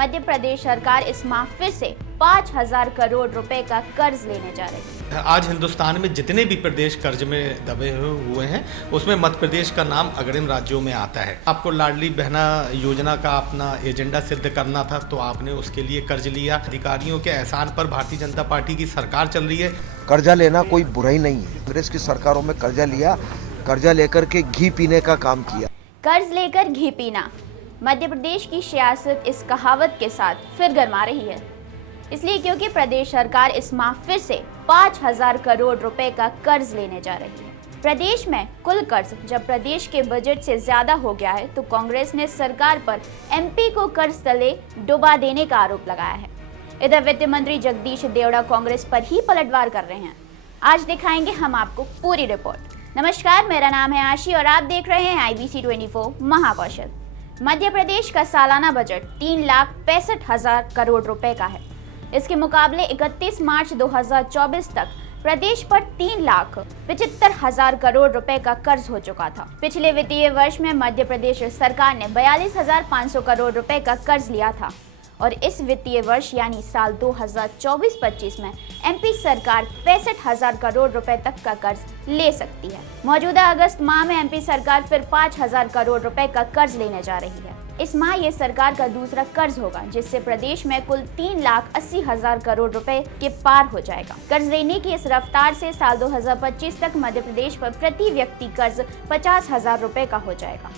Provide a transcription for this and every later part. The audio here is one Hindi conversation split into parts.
मध्य प्रदेश सरकार इस माह फिर से 5,000 करोड़ रुपए का कर्ज लेने जा रही है। आज हिंदुस्तान में जितने भी प्रदेश कर्ज में दबे हुए हैं उसमें मध्य प्रदेश का नाम अग्रिम राज्यों में आता है। आपको लाडली बहना योजना का अपना एजेंडा सिद्ध करना था तो आपने उसके लिए कर्ज लिया। अधिकारियों के एहसान पर भारतीय जनता पार्टी की सरकार चल रही है। कर्जा लेना कोई बुराई नहीं है। कांग्रेस की सरकारों में कर्जा लिया, कर्जा लेकर के घी पीने का काम किया। कर्ज लेकर घी पीना, मध्य प्रदेश की सियासत इस कहावत के साथ फिर गरमा रही है। इसलिए क्योंकि प्रदेश सरकार इस माह फिर से 5,000 करोड़ रुपए का कर्ज लेने जा रही है। प्रदेश में कुल कर्ज जब प्रदेश के बजट से ज्यादा हो गया है तो कांग्रेस ने सरकार पर एमपी को कर्ज तले डुबा देने का आरोप लगाया है। इधर वित्त मंत्री जगदीश देवड़ा कांग्रेस पर ही पलटवार कर रहे हैं। आज दिखाएंगे हम आपको पूरी रिपोर्ट। नमस्कार, मेरा नाम है आशी और आप देख रहे हैं IBC 24 महाकौशल। मध्य प्रदेश का सालाना बजट 3,65,000 करोड़ रुपए का है। इसके मुकाबले 31 मार्च 2024 तक प्रदेश पर 3,75,000 करोड़ रुपए का कर्ज हो चुका था। पिछले वित्तीय वर्ष में मध्य प्रदेश सरकार ने 42,500 करोड़ रुपए का कर्ज लिया था और इस वित्तीय वर्ष यानी साल 2024-25 में एमपी सरकार 65,000 करोड़ रुपए तक का कर्ज ले सकती है। मौजूदा अगस्त माह में एमपी सरकार फिर 5,000 करोड़ रुपए का कर्ज लेने जा रही है। इस माह ये सरकार का दूसरा कर्ज होगा जिससे प्रदेश में कुल 3,80,000 करोड़ रुपए के पार हो जाएगा। कर्ज लेने की इस रफ्तार से साल 2025 तक मध्य प्रदेश पर प्रति व्यक्ति कर्ज 50,000 रुपए का हो जाएगा।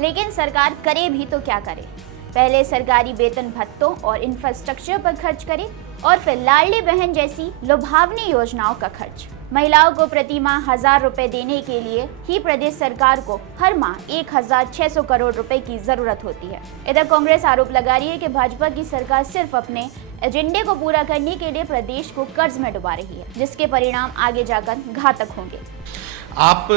लेकिन सरकार करे भी तो क्या करे? पहले सरकारी वेतन भत्तों और इंफ्रास्ट्रक्चर पर खर्च करे और फिर लाडली बहन जैसी लुभावनी योजनाओं का खर्च। महिलाओं को प्रति माह 1,000 रुपए देने के लिए ही प्रदेश सरकार को हर माह 1,600 करोड़ रुपए की जरूरत होती है। इधर कांग्रेस आरोप लगा रही है कि भाजपा की सरकार सिर्फ अपने एजेंडे को पूरा करने के लिए प्रदेश को कर्ज में डुबा रही है, जिसके परिणाम आगे जाकर घातक होंगे। आप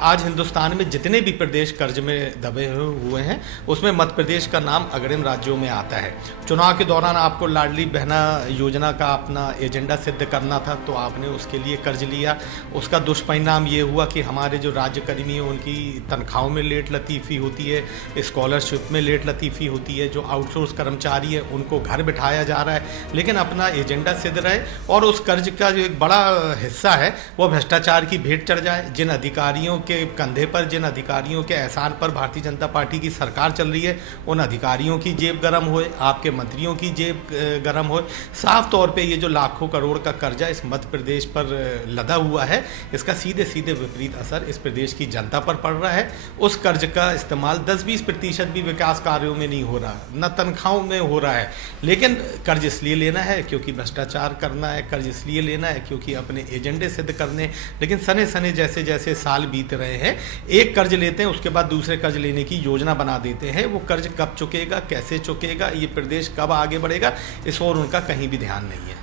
आज हिंदुस्तान में जितने भी प्रदेश कर्ज में दबे हुए हैं उसमें मध्य प्रदेश का नाम अग्रिम राज्यों में आता है। चुनाव के दौरान आपको लाडली बहना योजना का अपना एजेंडा सिद्ध करना था तो आपने उसके लिए कर्ज लिया। उसका दुष्परिणाम ये हुआ कि हमारे जो राज्यकर्मी हैं उनकी तनख्वाहों में लेट लतीफ़ी होती है, स्कॉलरशिप में लेट लतीफ़ी होती है। जो आउटसोर्स कर्मचारी है उनको घर बिठाया जा रहा है, लेकिन अपना एजेंडा सिद्ध रहे और उस कर्ज का जो एक बड़ा हिस्सा है वो भ्रष्टाचार की भेंट चढ़ जाए। जिन अधिकारियों के कंधे पर, जिन अधिकारियों के एहसान पर भारतीय जनता पार्टी की सरकार चल रही है, उन अधिकारियों की जेब गरम होए, आपके मंत्रियों की जेब गरम होए। साफ तौर पे ये जो लाखों करोड़ का कर्जा इस मध्य प्रदेश पर लदा हुआ है, इसका सीधे सीधे विपरीत असर इस प्रदेश की जनता पर पड़ रहा है। उस कर्ज का इस्तेमाल 10-20% भी विकास कार्यों में नहीं हो रहा, न तनख्वाहों में हो रहा है। लेकिन कर्ज इसलिए लेना है क्योंकि भ्रष्टाचार करना है, कर्ज इसलिए लेना है क्योंकि अपने एजेंडे सिद्ध करने। लेकिन सने सने जैसे जैसे साल बीत रहे हैं, एक कर्ज लेते हैं उसके बाद दूसरे कर्ज लेने की योजना बना देते हैं। वो कर्ज कब चुकेगा, कैसे चुकेगा, ये प्रदेश कब आगे बढ़ेगा, इस और उनका कहीं भी ध्यान नहीं है।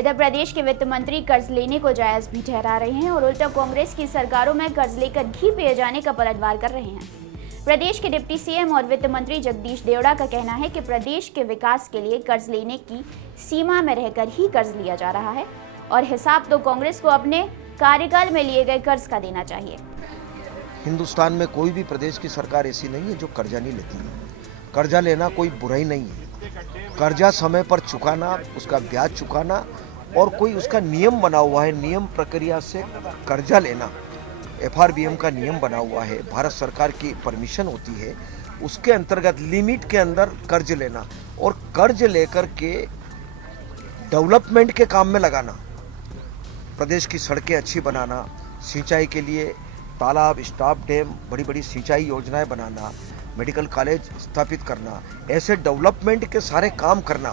इधर प्रदेश के वित्त मंत्री कर्ज लेने को जायज भी ठहरा रहे हैं और उल्टा कांग्रेस की सरकारों में कर्ज लेकर घी पिए जाने का पलटवार कर रहे हैं। प्रदेश के डिप्टी सीएम और वित्त मंत्री जगदीश देवड़ा का कहना है कि प्रदेश के विकास के लिए कर्ज लेने की सीमा में रहकर ही कर्ज लिया जा रहा है और हिसाब तो कांग्रेस को अपने कार्यकाल में लिए गए कर्ज का देना चाहिए। हिंदुस्तान में कोई भी प्रदेश की सरकार ऐसी नहीं है जो कर्जा नहीं लेती है। कर्जा लेना कोई बुराई नहीं है। कर्जा समय पर चुकाना, उसका ब्याज चुकाना और कोई उसका नियम बना हुआ है, नियम प्रक्रिया से कर्जा लेना, FRBM का नियम बना हुआ है, भारत सरकार की परमिशन होती है, उसके अंतर्गत लिमिट के अंदर कर्ज लेना और कर्ज लेकर के डेवलपमेंट के काम में लगाना, प्रदेश की सड़कें अच्छी बनाना, सिंचाई के लिए तालाब, स्टॉप डैम, बड़ी बड़ी सिंचाई योजनाएं बनाना, मेडिकल कॉलेज स्थापित करना, ऐसे डेवलपमेंट के सारे काम करना,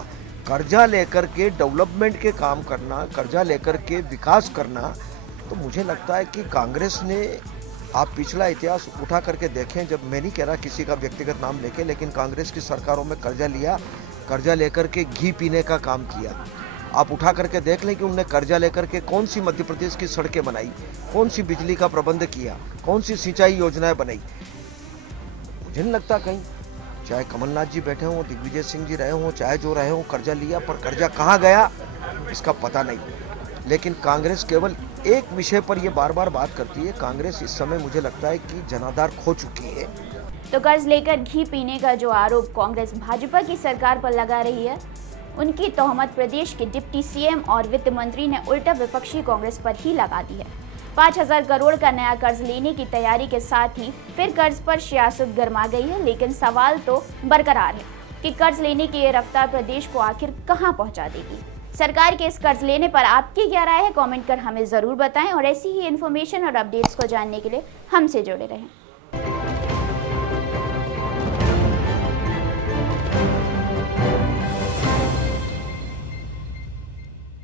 कर्जा लेकर के डेवलपमेंट के काम करना, कर्जा लेकर के विकास करना। तो मुझे लगता है कि कांग्रेस ने, आप पिछला इतिहास उठा करके देखें, जब मैं नहीं कह रहा किसी का व्यक्तिगत नाम लेके, लेकिन कांग्रेस की सरकारों में कर्जा लिया, कर्जा लेकर के घी पीने का काम किया। आप उठा करके देख लें कि उन्होंने कर्जा लेकर के कौन सी मध्य प्रदेश की सड़कें बनाई, कौन सी बिजली का प्रबंध किया, कौन सी सिंचाई योजनाएं बनाई। मुझे नहीं लगता कहीं, चाहे कमलनाथ जी बैठे हों, दिग्विजय सिंह जी रहे हों, चाहे जो रहे हों, कर्जा लिया, पर कर्जा कहाँ गया इसका पता नहीं। लेकिन कांग्रेस केवल एक विषय पर ये बार बार बात करती है। कांग्रेस इस समय मुझे लगता है कि जनाधार खो चुकी है। तो कर्ज लेकर घी पीने का जो आरोप कांग्रेस भाजपा की सरकार पर लगा रही है, उनकी तोहमत प्रदेश के डिप्टी सीएम और वित्त मंत्री ने उल्टा विपक्षी कांग्रेस पर ही लगा दी है। 5,000 करोड़ का नया कर्ज लेने की तैयारी के साथ ही फिर कर्ज पर सियासत गर्मा गई है, लेकिन सवाल तो बरकरार है कि कर्ज लेने की ये रफ्तार प्रदेश को आखिर कहां पहुंचा देगी। सरकार के इस कर्ज लेने पर आपकी क्या राय है, कमेंट कर हमें जरूर बताएं और ऐसी ही इन्फॉर्मेशन और अपडेट्स को जानने के लिए हमसे जुड़े रहें।